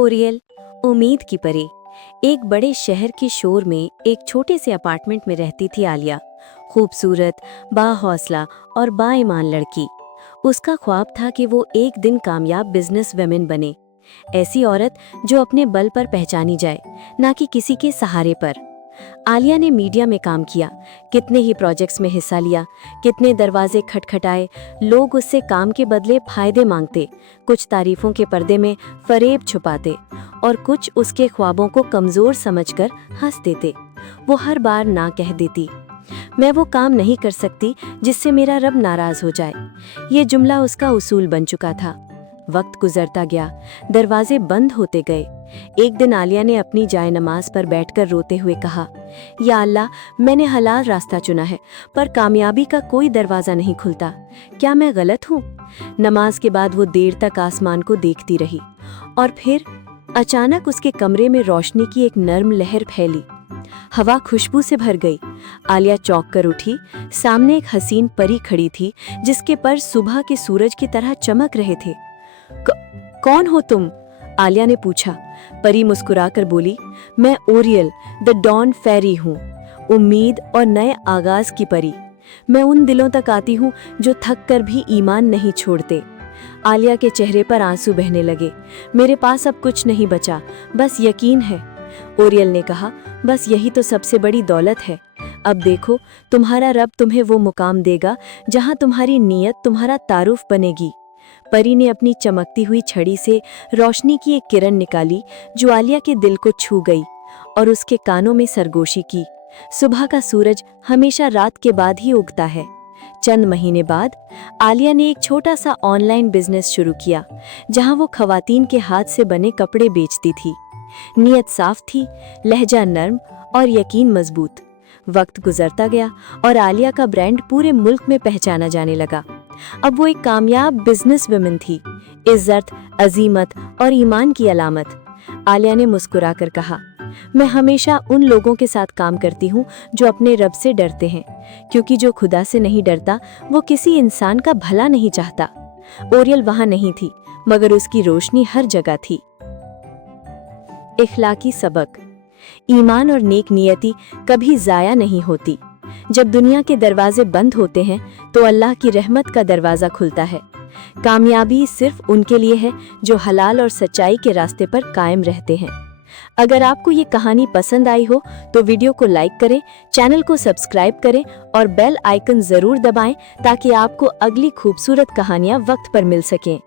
Oryol, उम्मीद की परी। एक बड़े शहर के शोर में एक छोटे से अपार्टमेंट में रहती थी आलिया। खूबसूरत, बाहौसला और बाईमान लड़की। उसका ख्वाब था कि वो एक दिन कामयाब बिजनेस वुमेन बने। ऐसी औरत जो अपने बल पर पहचानी जाए, ना कि किसी के सहारे पर। आलिया ने मीडिया में काम किया, कितने ही प्रोजेक्ट्स में हिस्सा लिया, कितने दरवाजे खटखटाए। लोग उससे काम के बदले फायदे मांगते, कुछ तारीफों के पर्दे में फरेब छुपाते और कुछ उसके ख्वाबों को कमजोर समझकर हंस देते। वो हर बार ना कह देती, मैं वो काम नहीं कर सकती जिससे मेरा रब नाराज हो जाए। ये जुमला उसका उसूल बन चुका था। वक्त गुजरता गया, दरवाजे बंद होते गए। एक दिन आलिया ने अपनी जाए नमाज पर बैठकर रोते हुए कहा, या अल्लाह, मैंने हलाल रास्ता चुना है, पर कामयाबी का कोई दरवाज़ा नहीं खुलता। क्या मैं गलत हूँ? नमाज के बाद वो देर तक आसमान को देखती रही और फिर अचानक उसके कमरे में रोशनी की एक नर्म लहर फैली। हवा खुशबू से भर गई। आलिया चौंक कर उठी। सामने एक हसीन परी खड़ी थी, जिसके पर सुबह के सूरज की तरह चमक रहे थे। कौन हो तुम? आलिया ने पूछा। परी मुस्कुराकर बोली, मैं ओरियल द डॉन फेरी हूँ, उम्मीद और नए आगाज की परी। मैं उन दिलों तक आती हूँ जो थक कर भी ईमान नहीं छोड़ते। आलिया के चेहरे पर आंसू बहने लगे। मेरे पास अब कुछ नहीं बचा, बस यकीन है। ओरियल ने कहा, बस यही तो सबसे बड़ी दौलत है। अब देखो, तुम्हारा रब तुम्हें वो मुकाम देगा जहाँ तुम्हारी नीयत तुम्हारा तारुफ बनेगी। परी ने अपनी चमकती हुई छड़ी से रोशनी की एक किरण निकाली जो आलिया के दिल को छू गई और उसके कानों में सरगोशी की। सुबह का सूरज हमेशा रात के बाद ही उगता है। चंद महीने बाद आलिया ने एक छोटा सा ऑनलाइन बिजनेस शुरू किया, जहां वो खवातीन के हाथ से बने कपड़े बेचती थी। नीयत साफ थी, लहजा नर्म और यकीन मजबूत। वक्त गुजरता गया और आलिया का ब्रांड पूरे मुल्क में पहचाना जाने लगा। अब वो एक कामयाब बिजनेस वुमेन थी, इज्जत, अजीमत और ईमान की अलामत। आलिया ने मुस्कुराकर कहा, मैं हमेशा उन लोगों के साथ काम करती हूँ जो अपने रब से डरते हैं, क्योंकि जो खुदा से नहीं डरता वो किसी इंसान का भला नहीं चाहता। ओरियल वहाँ नहीं थी, मगर उसकी रोशनी हर जगह थी। इखलाकी सबक। ईमान और नेक नियति कभी जाया नहीं होती। जब दुनिया के दरवाजे बंद होते हैं तो अल्लाह की रहमत का दरवाज़ा खुलता है। कामयाबी सिर्फ उनके लिए है जो हलाल और सच्चाई के रास्ते पर कायम रहते हैं। अगर आपको ये कहानी पसंद आई हो तो वीडियो को लाइक करें, चैनल को सब्सक्राइब करें और बेल आइकन ज़रूर दबाएं ताकि आपको अगली खूबसूरत कहानियाँ वक्त पर मिल सकें।